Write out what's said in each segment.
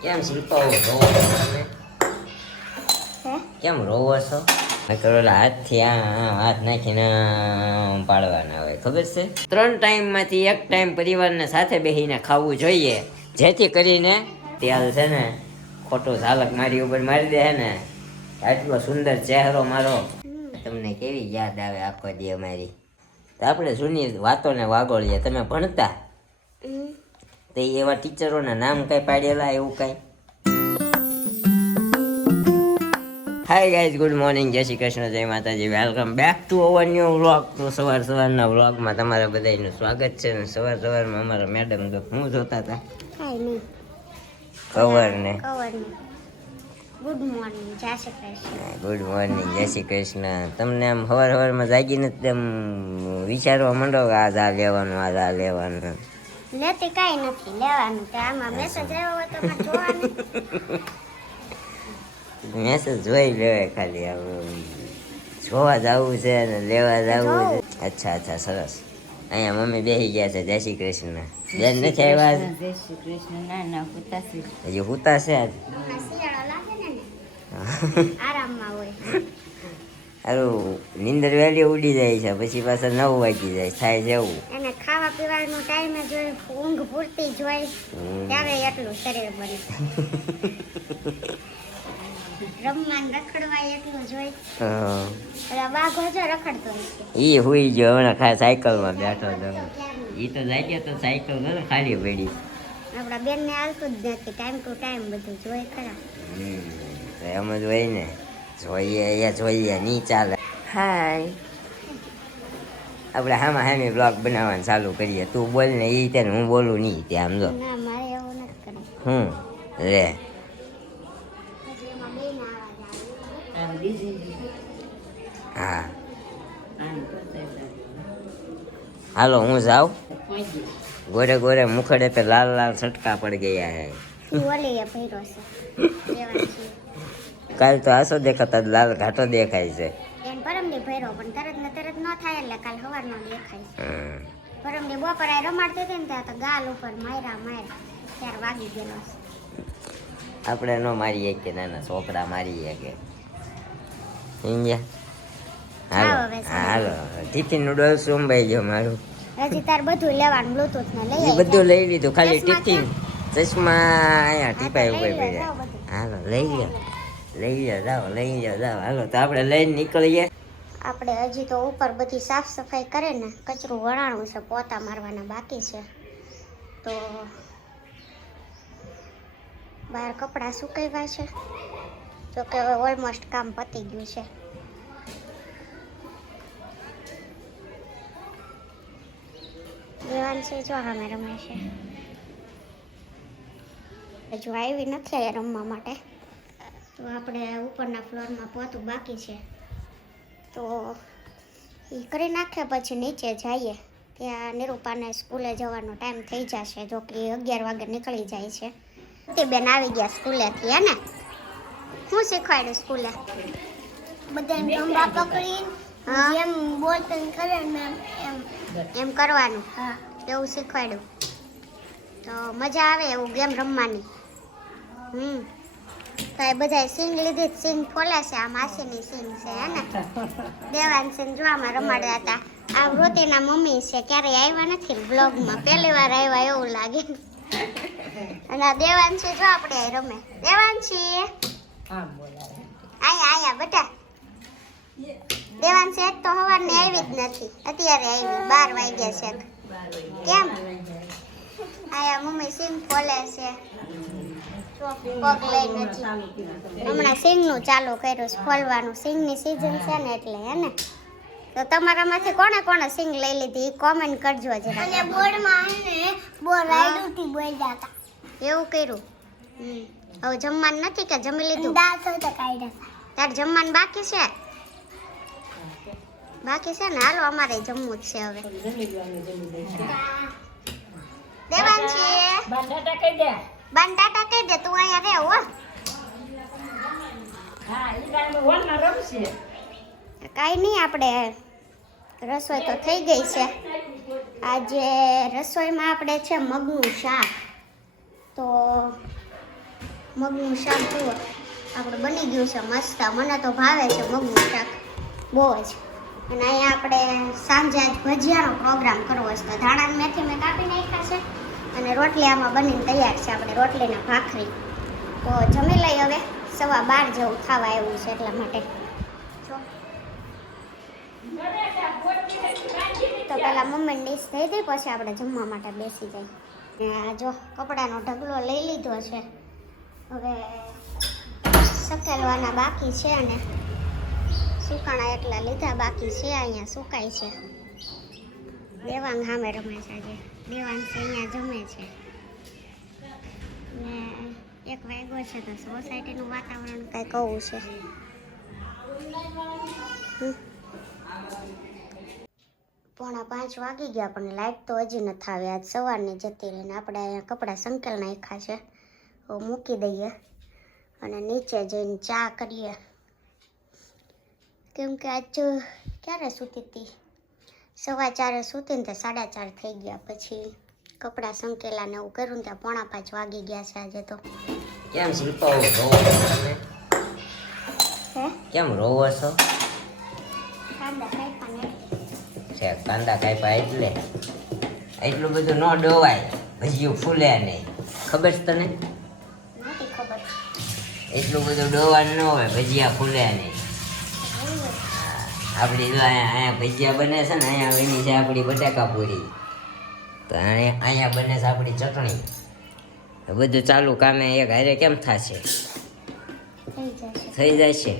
કેમ શિલ્પા રોવો તમે? કેમ રોવો છો? કરોલા હાથથી હાથ નાખીને પાડવાના હોય ખબર છે? 3 ટાઈમમાંથી એક ટાઈમ પરિવારને સાથે બેસીને ખાવું જોઈએ, જેથી કરીને તેલ છે ને ખોટું ઝાલક મારી ઉપર મારી દે ને. આટલો સુંદર ચહેરો મારો તમને કેવી યાદ આવે આખો દી અમારી. તો આપણે જૂની વાતોને વાગોળીએ. તમે ભણતા તો એવા ટીચરોના નામ કઈ પાડેલા એવું કઈ? હાય ગાઈઝ, ગુડ મોર્નિંગ, જય શ્રી કૃષ્ણ, જય માતાજી, welcome back to our new vlog. તો સવારના વ્લોગમાં તમારા બધાનું સ્વાગત છે. ને સવારમાં અમારા મેડમ તો હું જોતા હતા કવરને. ગુડ મોર્નિંગ, જય શ્રી કૃષ્ણ. ગુડ મોર્નિંગ, જય શ્રી કૃષ્ણ. તમને આમ સવારમાં જાગીને તેમ વિચારવા માંડો કે આજ આ લેવાનું, આજ આ લેવાનું? લેતી કાંઈ નથી લેવાનું. તો આમાં મેસેજ આવ્યો હોય તો મારે જોવાનું. મેસેજ જોઈ લેવાય ખાલી. આમ જોવા જવું છે ને લેવા જવું છે. અચ્છા અચ્છા, સરસ. અહીંયા મમ્મી બેસી ગયા છે. જય શ્રી કૃષ્ણ. બેન નથી આવ્યા? જય શ્રી કૃષ્ણ. ના હુતા છે. હજી હુતા છે આજ? શિયાળો લાગે ને આરામમાં હોય. સારું, નીંદર વહેલી ઉડી જાય છે, પછી પાછા 9 વાગી જાય, થાય છે એવું. એને ખાવા પીવાનું ટાઈમે જોઈ, ઊંઘ પૂરતી જોઈ, ત્યારે એટલું શરીર બને. રમવાનું રખડવાય એટલું જોઈ. વાઘો જો રખડતો નથી. ઈ હુઈ ગયો હમણાં, સાયકલમાં બેઠો હતો. ઈ તો જાય ગયા તો સાયકલ ને ખાલી પડી. આપણા બેન ને હાલતું જ નથી. ટાઈમ ટુ ટાઈમ બધું જોઈ ખરા. એમ જ હોય ને. જોઈએ નહીં ચાલે. હાય, આપણે હામી બ્લોગ બનાવવાનું ચાલુ કરીએ. તું બોલ ને એ રીતે હું બોલું નહીં ત્યાં સમજો. ના, મારે એવું નથી કરવું. લે એમાં બેન આવાજ આવે. હા, હાલો હું જાઉં. ગોરે ગોરે મુખડે पे लाल लाल छटका पड़ गया है. ઓલી એ ભર્યો છે દેવાંશી. કાલ તો આસો દેખાતા લાલ ઘાટો દેખાય છે. એન પરમદી ભર્યો પણ તરત ન થાય એટલે કાલ સવારનો દેખાય છે. પરમદી બપોરે રમાડતી હતી ને ત્યાં તો ગાલ ઉપર માર્યા ત્યારે વાગી ગયેલો છે. આપણે ન મારીએ કે નાના છોકરા મારીએ કે ઇન્ડિયા. હાલો હાલો, ટિફિન નું ડોલ સોમભાઈ ગયો મારું. હજી તાર બધું લેવાનું, બ્લૂટૂથ ને લઈ એ બધું લઈ લીધું, ખાલી ટિફિન ચશ્મા અહીંયા ટીપાઈ ઉપર પડ્યા. હાલો લઈ જાઓ હાલો. તો આપણે લઈને નીકળીએ. આપણે હજી તો ઉપર બધી સાફ સફાઈ કરે ને, કચરું વણાણું છે, પોતા મારવાના બાકી છે. તો બહાર કપડાં સુકાવ્યા છે, જો કે હવે ઓલમોસ્ટ કામ પતી ગયું છે. દેવાંશી જો સામે રમે છે. હજુ આવી નથી આ રમવા માટે. તો આપણે ઉપરના ફ્લોરમાં પોતું બાકી છે, તો એ કરી નાખે પછી નીચે જઈએ. ત્યાં નિરૂપાને સ્કૂલે જવાનો ટાઈમ થઈ જશે, જો કે 11 વાગે નીકળી જાય છે. તે બેન આવી ગયા સ્કૂલેથી. હે ને, શું શીખવાડ્યું સ્કૂલે? બધાને ખંભા પકડીને જેમ બોલતું કરે ને એમ કરવાનું. હા, એવું શીખવાડ્યું. તો મજા આવે એવું ગેમ રમવાની. તો એ બધા સિંગ લીધી, સિંગ ખોલે છે. આ માસીની સિંગ છે. હે ને, દેવાંશીને જોવામાં રમાડ્યા હતા. આ વૃતિના મમ્મી છે, ક્યારેય આવ્યા નથી બ્લોગમાં, પહેલી વાર આવ્યા એવું લાગે. અને આ દેવાંશી જો આપણે રમે. દેવાંશી આયા બેટા. દેવાંશી એક તો સવારની આવી જ નથી, અત્યારે આવી. 12 વાગ્યા છે. કેમ આયા મમ્મી સિંગ ખોલે છે. પગ લઈને હમણાં સિંગનું ચાલુ કર્યું છે ખોલવાનું. સિંગની સિઝન છે ને એટલે. હે ને, તો તમારામાંથી કોણે સિંગ લઈ લીધી એ કોમેન્ટ કરજો જરા. અને બોર્ડમાં હે ને બોર રાઈડુથી બોલ્યા હતા. એવું કર્યું. હવે જમવાનું નથી કે જમી લીધું? દાંત તો કાઢ્યા. તાર જમવાનું બાકી છે? બાકી છે ને, હાલો અમારે જમવું જ છે હવે. દેવાંશી બાંડાટા કહી દે, તું અહીંયા રહે હો. કાંઈ નહીં, આપણે રસોઈ તો થઈ ગઈ છે. આજે રસોઈમાં આપણે છે મગનું શાક. તો મગનું શાક જુઓ આપણું બની ગયું છે મસ્ત. મને તો ભાવે છે મગનું શાક બહુ જ. અને અહીંયા આપણે સાંજે આજ ભજીયાનો પ્રોગ્રામ કરવો છે. તો ધાણા મેથી મેં કાપી નાખ્યા છે અને રોટલી આમાં બનીને તૈયાર છે. આપણે રોટલીના ભાખરી તો જમી લઈ હવે. 12:15 જેવું થવા આવ્યું છે એટલા માટે. તો પહેલાં મમ્મીને ડીશ થઈ દઈ પછી આપણે જમવા માટે બેસી જઈએ. આ જો કપડાનો ઢગલો લઈ લીધો છે. હવે સકેલવાના બાકી છે અને સુકાણા એટલા લીધા બાકી છે. અહીંયા સુકાય છે. દેવાંગ સામે રમે છે. આજે દેવાંગ છે અહીંયા જમે છે ને 1 વાગ્યો છે તો સોસાયટીનું વાતાવરણ કંઈક આવું છે. 4:45 વાગી ગયા પણ લાઇટ તો હજી નથી આવી. આજ સવારની જતી રહીને આપણે અહીંયા કપડાં સંકેલ નાખ્યા છે. મૂકી દઈએ અને નીચે જઈને ચા કરીએ. કેમ કે આજ ક્યારે સૂતી હતી? 4:15 સૂતી ને તે 4:30 થઈ ગયા. પછી કપડાં સંકેલા ને એવું કર્યું ને ત્યાં 4:45 વાગી ગયા છે આજે તો. કેમ શિલ્પા રોવો છો તમે? કેમ રોવો છો? કાંદા કાપ્યા એટલે એટલું બધું ન ડોવાય. ભજીયું ફૂલે નહીં. ખબર છે તને? એટલું બધું ડોવાનું ન હોય. ભજીયા ફૂલે નહીં. આપણી જો અહીંયા ભજીયા બને છે ને, અહીંયા બની છે આપણી બટાકા પૂરી, તો અહીંયા બને છે આપણી ચટણી. બધું ચાલુ કામે એક હારે કેમ થશે? થઈ જશે.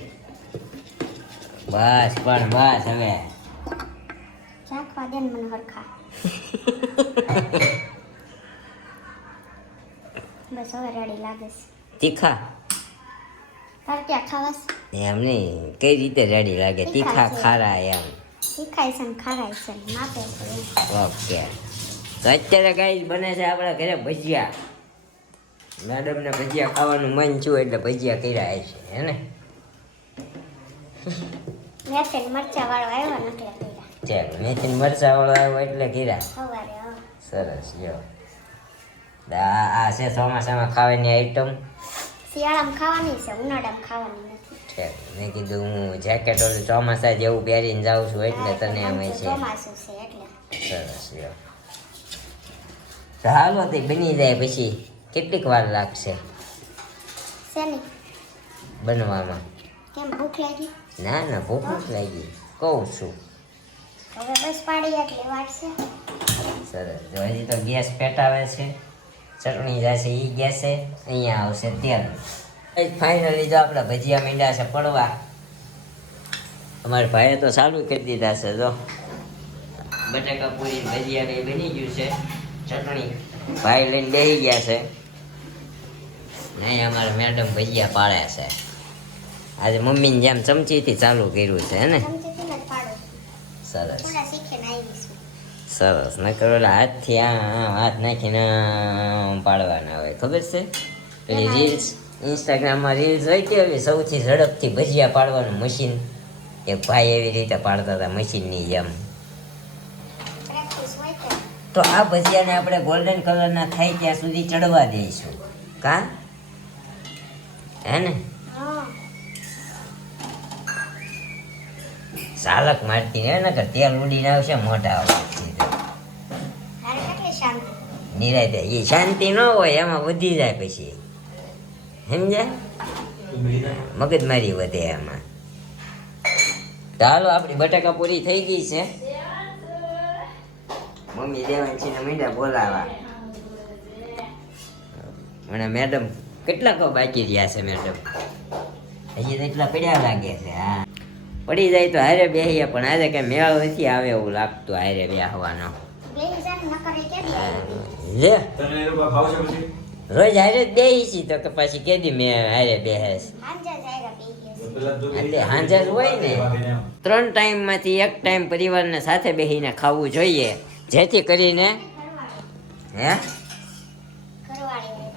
બસ પણ બસ હવે ચાખવા દે મને હરખા. બસ હવે રેડી લાગે છે. તીખા તાર ક્યાં ખાવાસ? એમ નહીં, કઈ રીતે રેડી લાગે? તીખા ખારા એમ. તીખાય છે ને ખારાય છે માપે છે. ઓકે. તો અત્યારે ગાઈસ બને છે આપણા ઘરે ભજીયા. મેડમને ભજીયા ખાવાનું મન છું એટલે ભજીયા કર્યા છે હે ને. મેથી મરચા વાળો આવ્યો ને એટલે કર્યા. ચાલ, મેથી મરચા વાળો આવ્યો એટલે કર્યા. સવારે સરસ. જો આ છે ચોમાસામાં ખાવાની આઈટમ. શિયાળામાં ખાવાની છે, ઉનાળામાં ખાવાની નથી. મેં કીધું હું જેકેટ ઓલું ચોમાસા જેવું પહેરીને જાઉં છું એટલે તને અમે છે. ચોમાસું છે એટલે. સરસ. જો તો હાલો તે બની જાય પછી કેટલીક વાર લાગશે શેની બનવામાં? કેમ ભૂખ લાગી? ના ના, ભૂખ નથી લાગી, કહું છું. હવે બસ પાડી એટલી વાટશે. સરસ. જો હજી તો ગેસ પેટાવે છે. ચટણી જશે એ ગેસે. અહીંયા આવશે તેલ. ફાઇનલી જો આપણા ભજીયા મીંડા છે પડવા. અમારા ભાઈએ તો ચાલુ કરી દીધા છે. જો બટાકા પૂરી ભજીયા કંઈ બની ગયું છે. ચટણી ભાઈ લઈને બેસી ગયા છે. અહીંયા અમારા મેડમ ભજીયા પાડે છે. આજે મમ્મીને જેમ ચમચીથી ચાલુ કર્યું છે હે ને. ચમચીથી જ પાડો. સરસ થોડા શીખીને આવીશું. સરસ. નકર ઓલા હાથથી હાથ નાખીને પાડવાના હોય, ખબર છે? પેલી રીલ્સ ઇન્સ્ટાગ્રામમાં રીલ્સ હોય કે એવી સૌથી ઝડપથી ભજીયા પાડવાનું મશીન. એક ભાઈ એવી રીતે પાડતા હતા મશીનની જેમ. પ્રેક્ટિસ હોય કે તો આ ભજીયાને આપણે ગોલ્ડન કલરના થાય ત્યાં સુધી ચડવા દઈશું. કા હે ને? હા. ચાલક મારતી ને નકર તેલ ઉડીને આવશે મોઢા આવવાથી. તારે કેટલી શાંતિ? નિરાતે એ શાંતિ ન હોય, એમાં વધી જાય પછી. સમજ્યા? મગજમારી વધે એમાં. તો હાલો આપણી બટાકા પૂરી થઈ ગઈ છે. મમ્મી દેવાંશીને મીંડા બોલાવા. અને મેડમ કેટલા કહો બાકી રહ્યા છે મેડમ? હજી તો એટલા પડ્યા લાગે છે. હા, પડી જાય તો હારે બેહીએ, પણ આજે કઈ મેળ નથી આવે એવું લાગતું હારે બેહવાનો. બેહી જા ને નકર એ કેદી આવી? લે રોજ હારે જ બેહી છી તો કે પછી કેદી મેં હારે બેહેશ? હાંજે જાયરા બેહી એટલે હાંજે જ હોય ને. 3 ટાઈમમાંથી 1 ટાઈમ પરિવારને સાથે બેહીને ખાવું જોઈએ, જેથી કરીને હે ઘરવાળી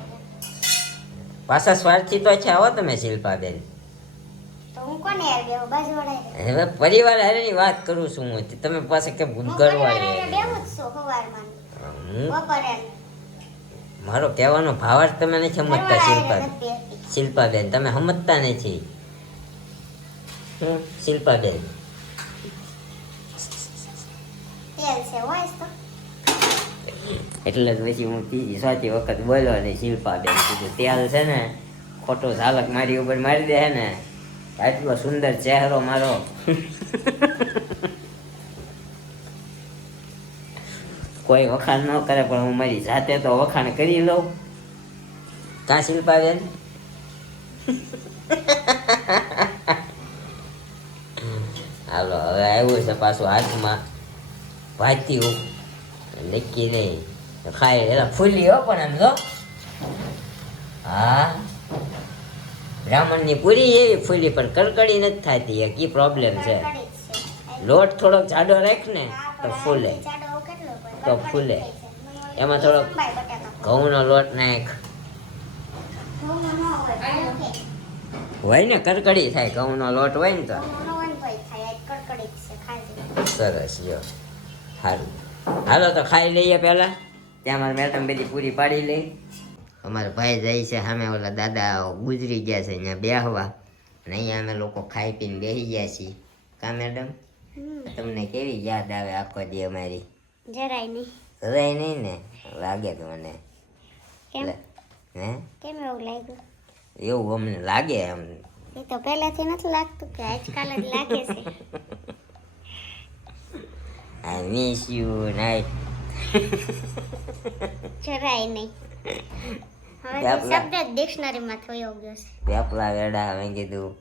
પાછા સ્વાર્થી તો છે. આવો તમે શિલ્પાબેન. તો હું કોને યાર બેહું? બાજુવાળા હવે પરિવાર હારેની વાત કરું છું હું. તમે પાસે કે હું ઘરવાળી પરિવારે બેહું જ છું સવારમાં હું બપોરે મારો કહેવાનો ભાવ જ તમે નથી સમજતા ઘરવાળા શિલ્પા હારે નથી બેસતી. શિલ્પાબેન તમે સમજતા નથી શિલ્પાબેન તેલ છે હોય તો એટલે જ પછી હું ત્રીજી ચોથી વખત બોલ્યો ને શિલ્પાબેન કીધું તેલ છે ને ખોટો ઝાલક મારી ઉપર મારી દે ને આટલો સુંદર ચહેરો મારો કોઈ વખાણ ન કરે પણ હું મારી જાતે તો વખાણ કરી લઉં કાં શિલ્પાબેન હાલો હવે આવ્યું છે પાછું હાથમાં ભાત્યું નક્કી નહીં ખાય એલા ફૂલી હો પણ એમ જો હા બ્રાહ્મણની પૂરી એવી ફૂલી પણ કડકડી નથી થતી એ કી પ્રોબ્લેમ છે કડકડી જ છે. લોટ થોડોક જાડો રાખ ને હા, તો પણ ફૂલે આ જાડો કેટલો હોય? તો કડકડી ફૂલે. થઈ છે. એમાં થોડોક સંભાય બટાકા. ઘઉંનો લોટ નાખ ઘઉંનો ન હોય, ઘઉં કે. હોય ને કડકડી થાય ઘઉંનો લોટ હોય ને તો ઘઉંનો ન હોય ને તોય થાય. આ કડકડી જ છે, ખાઈ સરસ જો સારું હાલો તો ખાઈ લઈએ પહેલા ત્યાં મારા મેડમ બધી પૂરી પાડી લઈ અમારા ભાઈ જાય છે સામે ઓલા દાદા ગુજરી ગયા છે અહીંયા બેહવા અને અહીંયા અમે લોકો ખાઈ પીને બેસી ગયા છીએ કા મેડમ તમને કેવી યાદ આવે આખો દી અમારી જરાય નહીં. સદાય નહીં ને લાગે તો મને કેમ હે કેમ એવું લાગ્યું? એવું અમને લાગે એમ એ તો પહેલાથી નથી લાગતું કે આજકાલ જ લાગે છે. આઈ મિસ યુ નાઈટ જરાય નહીં. હવે તો પેપલા. શબ્દ જ ડિક્શનરીમાં થયો ગયો છે. પેપલા વેડા મેં કીધું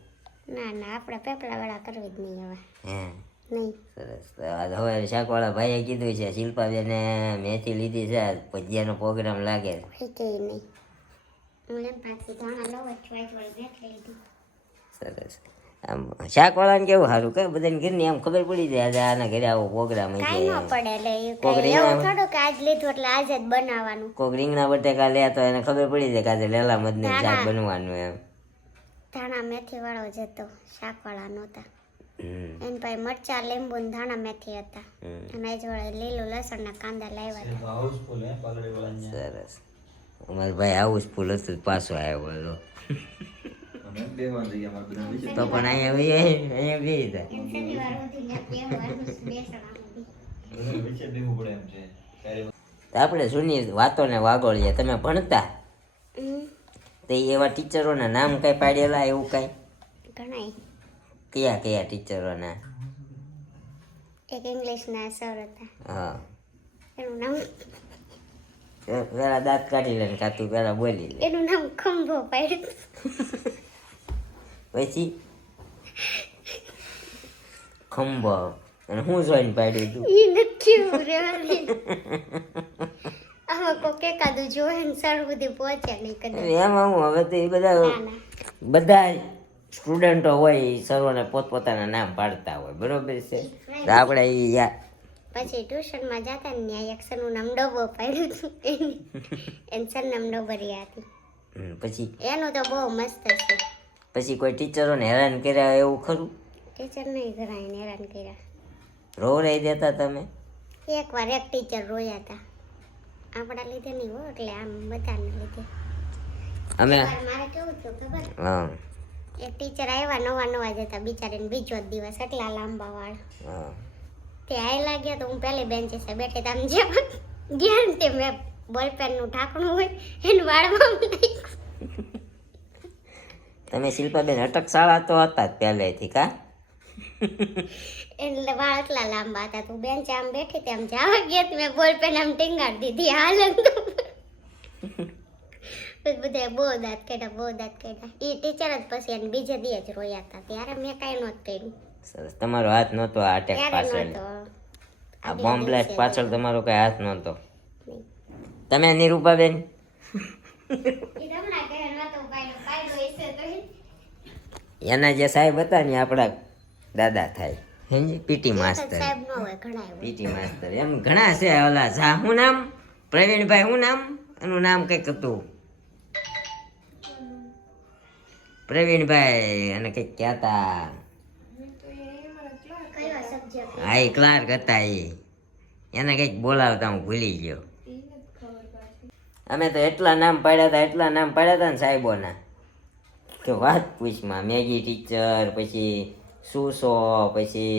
ના ના આપણે પેપલા વેળા કરવી જ નહીં હવે. હે નહીં. સરસ તો આ હવે શાકવાળા ભાઈએ કીધું છે શિલ્પાબેને મેથી લીધી છે ભજીયાનો પ્રોગ્રામ લાગે છે. હોય કે નહીં. હું એમ પાછી ધાણા લઉં જ છું, આજ વળી મેથી લીધી. સરસ આમ શાકવાળાને કેવું સારું કે બધાને ઘરની આમ ખબર પડી જાય આજે આના ઘરે આવો પ્રોગ્રામ કાંઈ ન છે પડે એટલે એ કોક કાંઈ રીંગણા- એવું થોડું કે આજ લીધું એટલે આજ જ બનાવવાનું. કોઈક રીંગણા બટેકા લે તો એને ખબર પડી જાય કે આજે લેલા મધનું શાક ના, ના. બનવાનું એમ ધાણા મેથી વાળો જ હતો, શાકવાળા નહોતા. હમ, એન પાસે મરચા લીંબુ ને ધાણા મેથી હતા. હમ. અને આજ વળી લીલું લસણ ના કાંદા લાવ્યા હતા. સરસ અમારે ભાઈ આવું જ ફૂલ હતું પાછો આવ્યો હતો તો પણ અહીંયા બી જાય એમ શનિવાર સુધી ને તહેવારનું બેસણ આવું. તો આપણે જૂની વાતોને વાગોળીએ તમે ભણતા હમ, તો એવા ટીચરોના નામ કઈ પાડેલા એવું કઈ ઘણાય. કયા કયા ટીચરોના એક ઇંગ્લિશના સર હતા, હા એનું નામ પેલા દાંત કાઢી લે ને કાતું પેલા બોલી લે એનું નામ ખંભો પાડ્યું. પછી ખંભો અને હું જોઈને પાડ્યું હતું ઈ નથી રહેવાની. આમાં કોક એકાદું જોવે ને સર સુધી પહોંચ્યા નહીં કદાચ. એમાં હું હવે તો એ બધા ના ના બધા સ્ટુડન્ટો હોય ઈ સર્વને પોતપોતાના નામ પાડતા હોય બરોબર છે તો આપણે ઈ પછી ટ્યુશનમાં જતા ને ત્યાં એક સરનું નામ ડબ્બો પાડ્યું હતું. એની સરનામ ડબરિયા હતી. પછી એનું તો બહુ મસ્ત છે. પછી કોઈ ટીચરોને હેરાન કર્યા એવું ખરું ટીચર નહીં ઘરાઈને હેરાન કર્યા. રોવરાઈ દેતા તમે એકવાર એક ટીચર રોયા હતા, આપણા લીધે નહીં હો, એટલે આમ બધાને લીધે. અમે એકવાર મારે કેવું થયું ખબર? હા એક ટીચર આવ્યા નવા નવા જતા બિચારીને બીજો જ દિવસ એટલા લાંબા વાળ. હા તે આયલા ગયા તો હું પહેલી બેન્ચે છે બેઠી તમે જેમ ગયા ને તે મેં બોલપેનનું ઢાંકણું હોય એનું વાળમાં નાખ્યું. તમે શિલ્પાબેન અટક શાળા તો હતા જ પહેલેથી કા એટલે વાળ એટલા લાંબા હતા તું બેન્ચ આમ બેઠી હતી આમ જવા ગયા તો મેં બોલપેન આમ ટીંગાડી દીધી હાલ બધા બહુ દાંત કાઢ્યા. એ ટીચર જ પછી એને બીજે દી જ રોયા હતા, ત્યારે મેં કાંઈ નહોતું કર્યું. સરસ તમારો હાથ નહોતો આ અટેક ત્યારે પાછળ નહોતો. આ બોમ્બ બ્લાસ્ટ પાછળ તમારો કઈ હાથ નહોતો નહીં. તમે નિરૂપાબેન એ હમણાં કહે નહોતો પાડ્યો હશે તો એના જે સાહેબ હતા ને આપણા દાદા થાય સમજી પીટી માસ્તર સાહેબ ન હોય ઘણા હોય. પીટી માસ્તર એમ ઘણા છે ઓલા ઝા શું નામ પ્રવીણભાઈ શું નામ એનું નામ કંઈક હતું પ્રવીણભાઈ અને કંઈક કહેતા કયો સબ્જેક્ટ? હા એ ક્લાર્ક હતા એને કંઈક બોલાવતા હું ભૂલી ગયો અમે તો એટલા નામ પાડ્યા હતા ને સાહેબોના તો વાત પૂછમાં. મેગી ટીચર, પછી સુસો, પછી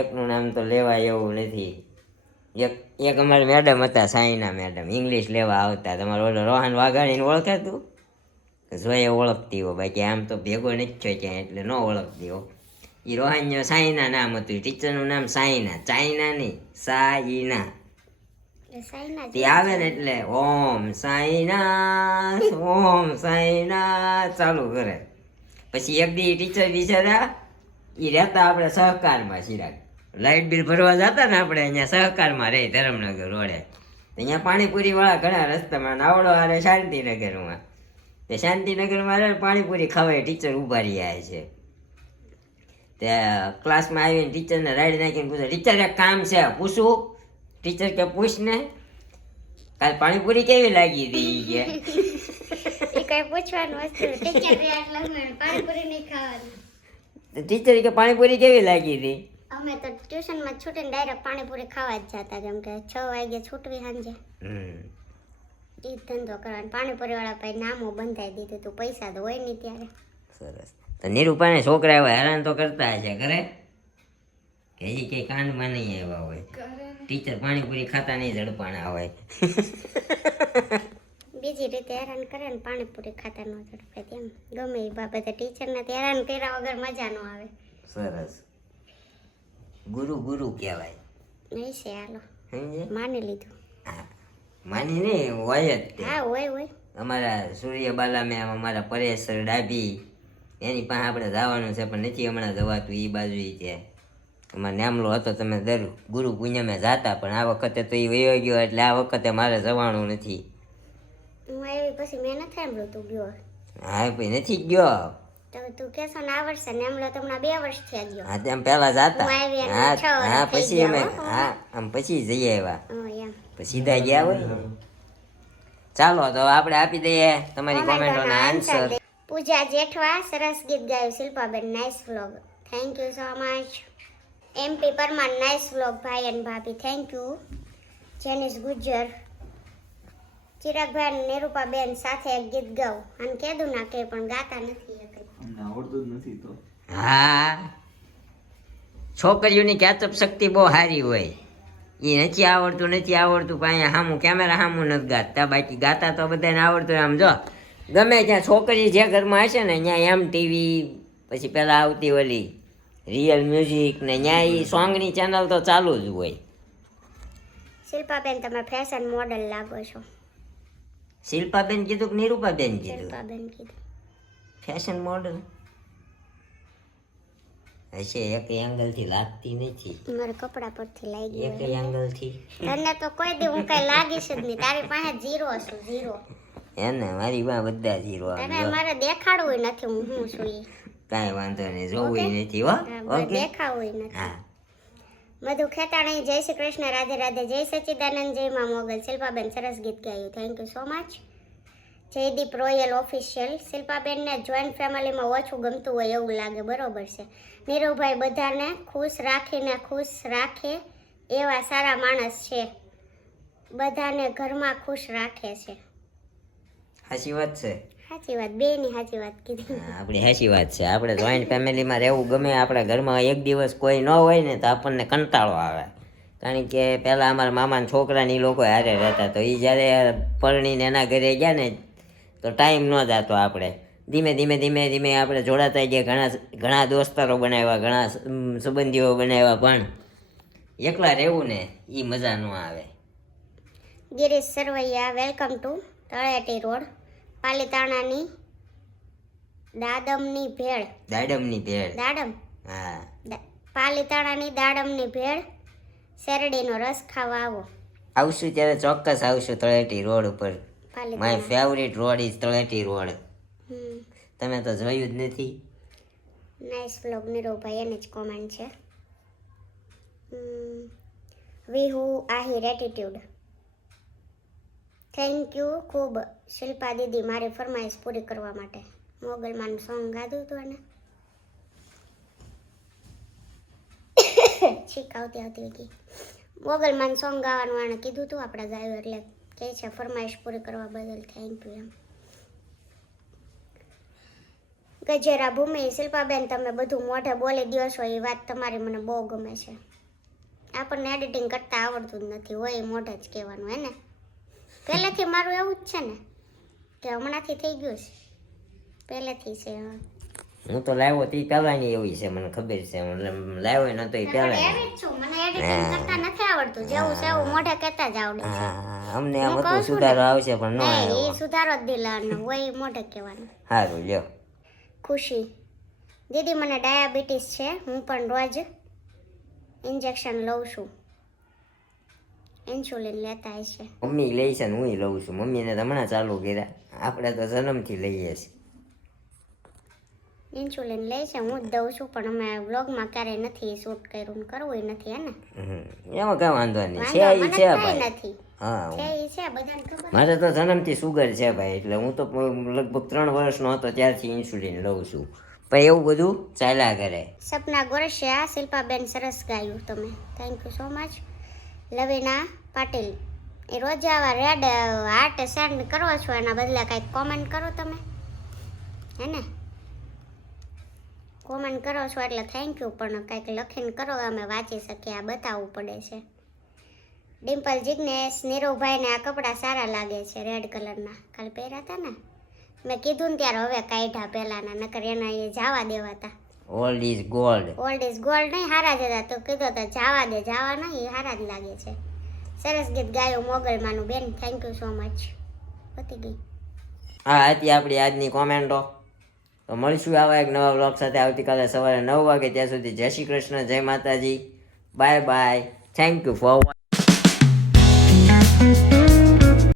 એકનું નામ તો લેવાય એવું નથી. એક અમારા મેડમ હતા, સાઈના મેડમ, ઇંગ્લિશ લેવા આવતા. તમારો ઓલો રોહન વાઘાણીને ઓળખાતું? જોઈએ ઓળખતી હો, બાકી આમ તો ભેગો નથી થયો ક્યાંય એટલે ન ઓળખતી હો. એ રોહન સાઈના નામ હતું, ટીચરનું નામ સાઈના, ચાઇના નહીં, સાઈના. તે આવે ને એટલે ઓમ સાઈના ચાલુ કરે. પછી એક દી ટીચર બિચારા એ રહેતા આપણે સહકારમાં, સિરાગ લાઇટ બિલ ભરવા જતા ને આપણે અહીંયા સહકારમાં રહે ધરમનગર રોડે. અહીંયા પાણીપુરી વાળા ઘણા રસ્તામાં નાવડો આરે શાંતિનગરમાં. તે શાંતિનગરમાં રહે પાણીપુરી ખાવાય ટીચર ઉભા રહ્યા છે. ત્યાં ક્લાસમાં આવીને ટીચરને રાડી નાખીને પૂછે, ટીચર એક કામ છે પૂછું? ટીચર કે પૂછ ને, કાલ પાણીપુરી કેવી લાગી હતી કે એ કઈ પૂછવાનું વસ્તુ ટીચર પાણીપુરી નહીં ખાવાની. ટીચર કે પાણીપુરી કેવી લાગી હતી? અમે તો ટ્યુશનમાં છૂટીને ડાયરેક્ટ પાણીપુરી ખાવા જ જતા, કેમ કે 6 વાગે છૂટવી સાંજે. એ ધંધો કરવાનો. પાણીપુરી વાળા પાસે નામો બંધાઈ દીધું તું, પૈસા તો હોય નહીં ત્યારે. સરસ. તો નિરૂપાને છોકરા હોય હેરાન તો કરતા હશે કરે કે હજી કઈ કાંડમાં નહીં આવ્યા હોય? ટીચર પાણીપુરી ખાતા નહીં ઝડપાણા હોય. બીજી રીતે હેરાન કરે ને પાણીપુરી ખાતા ન ઝડપે તેમ ગમે એ બાબતે ટીચરને હેરાન કર્યા વગર મજા ન આવે. સરસ. ગુરુ કહેવાય. નહીં છે, હાલો સમજે? માની લીધું. હા, માની નહીં હોય જ તે. હા હોય. અમારા સૂર્યબાલા મેમ, અમારા પરેશ સર ડાભી, એની પાસે આપણે જવાનું છે પણ નથી હમણાં જવાતું. એ બાજુ છે અમારે નામલો હતો, તમે દર ગુરુ પૂનમે જાતા, પણ આ વખતે તો એ વયો ગયો એટલે આ વખતે મારે જવાનું નથી. હું આવી પછી મેં નથી સાંભળ્યું તું ગયો. હા ભાઈ નથી ગયો. તો તું કેશો ને આ વર્ષે ને એમલો તમને 2 વર્ષ થયા ગયો. હા તેમ પેલા જાતા. હું આવી અને 6 વર્ષ હા થઈ પછી ગયા અમે હો. હા આમ પછી જઈ આવ્યા. એમ પછી સીધા ગયા હોય. ચાલો તો આપણે આપી દઈએ તમારી કોમેન્ટોના આન્સર. પૂજા જેઠવા સરસ ગીત ગાયું. Shilpaben nice vlog, thank you so much. MP Parmar nice vlog ભાઈ અને ભાભી, થેન્ક યુ. જેનિસ ગુજ્જર, ચિરાગભાઈ નિરૂપાબેન સાથે એક ગીત ગાઉં અને કીધું ના કે પણ ગાતા નથી આવડતું જ નથી તો. હા, છોકરીઓની કેચઅપ શક્તિ બહુ સારી હોય. એ નથી આવડતું પણ અહીંયા સામું કેમેરા સામું નથી ગાતા, બાકી ગાતા તો બધાને આવડતું. આમ જો ગમે ત્યાં છોકરી જે ઘરમાં હશે ને અહીંયા એમ ટીવી, પછી પેલા આવતી ઓલી રિયલ મ્યુઝિક ને ત્યાં એ સોંગની ચેનલ તો ચાલુ જ હોય. શિલ્પાબેન તમે ફેશન મોડલ લાગો છો. શિલ્પાબેન કીધું કે નિરૂપાબેન કીધું? શિલ્પાબેન કીધું. ફેશન મોડલ હશે, એક એંગલથી લાગતી નથી. મારા કપડા પરથી લાગી એક એંગલથી તને તો કોઈ દી હું કઈ લાગીશ જ નહીં. તારી પાસે 0 છું, 0. એને મારી પાસે બધા ઝીરો. તને મારે દેખાડવું નથી હું શું છું ઈ. કાંઈ વાંધો નહીં, જોવું નથી હો. ઓકે, દેખાવું નથી. હા. મધુ ખેતાણી, જય શ્રી કૃષ્ણ, રાધે રાધે, જય સચ્ચિદાનંદ, જય મા મોગલ. શિલ્પાબેન સરસ ગીત ગાયું, thank you so much. Jaydeep royal official, શિલ્પાબેનને જોઈન્ટ ફેમિલીમાં ઓછું ગમતું હોય એવું લાગે, બરોબર છે. નીરુભાઈ બધાને ખુશ રાખીને ખુશ રાખે એવા સારા માણસ છે, બધાને ઘરમાં ખુશ રાખે છે. સાચી વાત છે. સાચી વાત, બેની સાચી વાત કીધી. હા, આપણી સાચી વાત છે. આપણે જોઈન્ટ ફેમિલીમાં રહેવું ગમે. આપણા ઘરમાં એક દિવસ કોઈ ન હોય ને તો આપણને કંટાળો આવે. કારણ કે પહેલાં અમારા મામાના છોકરાની લોકો હારે રહેતા, તો એ જ્યારે પરણીને એના ઘરે ગયા ને તો ટાઈમ ન જતો. આપણે ધીમે ધીમે આપણે જોડાતા ગયા. ઘણા દોસ્તારો બનાવ્યા, ઘણા સંબંધીઓ બનાવ્યા, પણ એકલા રહેવું ને એ મજા ન આવે. ગિરીશ સરવૈયા, વેલકમ ટુ તળેટી રોડ, પાલીતાણાની દાડમની ભેળ. દાડમની ભેળ? દાડમ, હા. પાલીતાણાની દાડમની ભેળ, શેરડીનો રસ ખાવા આવો. આવશું ત્યારે ચોક્કસ આવશું તળેટી રોડ ઉપર. My Palitana. Favourite road is તળેટી રોડ. તમે તો જોયું જ નથી. નાઇસ વ્લોગ નીરુભાઈ, એની જ કોમેન્ટ છે. વિહુ આહિર એટીટ્યુડ, થેન્ક યુ ખૂબ શિલ્પા દીદી મારી ફરમાઈશ પૂરી કરવા માટે. મોગલમાનું સોંગ ગાધું હતું એને છીક આવતી ગઈ. મોગલમાનું સોંગ ગાવાનું આને કીધું હતું, આપણે ગાયું એટલે કહે છે ફરમાઈશ પૂરી કરવા બદલ થેન્ક યુ એમ. ગજેરા ભૂમિ શિલ્પાબેન તમે બધું મોઢે બોલી દો છો એ વાત તમારી મને બહુ ગમે છે. આપણને એડિટિંગ કરતા આવડતું જ નથી હોય એ મોઢે જ કહેવાનું હે ને. પહેલેથી મારું એવું જ છે ને કે હમણાંથી થઈ ગયું છે પહેલેથી છે. હા હું તો લાવ્યો તે પહેલાની એવી છે મને ખબર છે. લાવ્યો ન તો એ પહેલા એવી જ છું મને એડિટિંગ કરતા નથી આવડતું જેવું છે એવું મોઢે કહેતા જ આવડે છે. અમને હું આમ કહું હતું છું સુધારો ને. આવશે પણ ન નહીં આવ્યો. એ સુધારો જ દિલાવાનો હોય એ મોઢે કહેવાનું. સારું લ્યો. ખુશી દીદી મને ડાયાબિટીસ છે હું પણ રોજ ઇન્જેક્શન લઉં છું. ઇન્સ્યુલિન લેતા હશે. મમ્મી લે છે ને હું લઉં છું. મમ્મીને તો હમણાં ચાલુ કર્યા. આપણે તો જન્મથી લઈએ છીએ. ઇન્સ્યુલિન લે છે હું જ દઉં છું પણ અમે વ્લોગમાં ક્યારેય નથી શૂટ કર્યું ને કરવું નથી હે ને. એમાં કઈ વાંધો નહીં. છે વાંધો ઈ મને છે કાંઈ ભાઈ. નથી હા છે ઈ છે બધાને ખબર. મારે તો જન્મથી સુગર છે ભાઈ. એટલે હું તો લગભગ 3 વર્ષનો હતો ત્યારથી ઇન્સ્યુલિન લઉં છું. પણ એવું બધું ચાલ્યા કરે. સપના ગોરસિયા શિલ્પાબેન સરસ ગાયું તમે thank you so much. Lavina Patil એ રોજ આવા રેડ હાર્ટ સેન્ડ કરો છો એના બદલે કાંઈક કોમેન્ટ કરો તમે હે ને. કોમેન્ટ કરો છો એટલે થેન્ક યુ પણ કાંઈક લખીને કરો અમે વાંચી શકીએ આ બતાવવું પડે છે. ડિમ્પલ જિગ્નેશ નીરવભાઈને આ કપડાં સારા લાગે છે રેડ કલરના કાલે પહેર્યા હતા ને મેં કીધું ને ત્યારે હવે કાઢ્યા પહેલાના નકર એના એ જવા દેવાતા. Old is gold. Old is gold નહીં હારા જ હતા તો કીધો તો જવા દે જવા નહીં એ હારા જ લાગે છે. સરસ ગીત ગાયું મોગલમાનું બેન થેન્ક યુ સો મચ. પતી ગઈ. હા હતી આપણી આજની કોમેન્ટો. તો મળીશું આવા એક નવા બ્લોગ સાથે આવતીકાલે સવારે 9 વાગે. ત્યાં સુધી જય શ્રી કૃષ્ણ, જય માતાજી, bye bye, thank you for